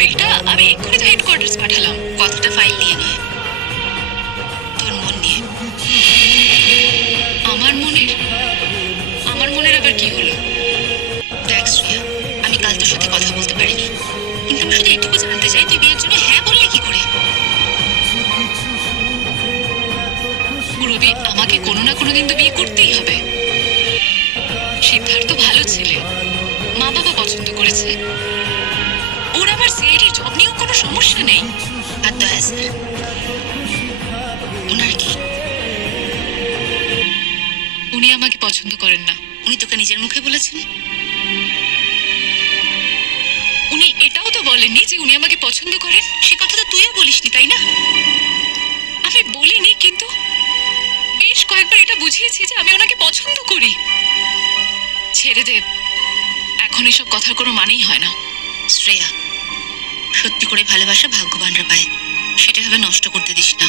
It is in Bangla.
ফাইলটা আমি এক্ষুনি তো হেডকোয়ার্টার্স পাঠালাম। কথাটা ফাইল নিয়ে তোর মন নিয়ে। আমার মনের? আমার মনের আবার কি হলো? দেখ, শ্রেয়া, আমি কাল তোর সাথে কথা বলতে পারিনি। কিন্তু আমি শুধু এটুকু জানতে চাই, তুই বিয়ের জন্য হ্যাঁ বললি কি করে? রবি আমাকে কোনো না কোনো দিন তো বিয়ে করতেই হবে। সিদ্ধার্থ ভালো ছেলে। মা বাবা পছন্দ করেছে। জব নিয়েও কোনো সমস্যা নেই। আর দয়া ওনার কি? উনি আমাকে পছন্দ করেন না। উনি তোকে নিজের মুখে বলেছেন? উনি এটাও তো বলেননি যে উনি আমাকে পছন্দ করেন। সে কথা তো তুইও বলিসনি, তাই না? আমি বলিনি, কিন্তু বেশ কয়েকবার এটা বুঝিয়েছি যে আমি ওনাকে পছন্দ করি। ছেড়ে দে। এখন এসব কথার কোনো মানেই হয় না। শ্রেয়া সত্যি করে ভালোবাসা ভাগ্যবানরা পায়। সেটা ভাবে নষ্ট করতে দিস না।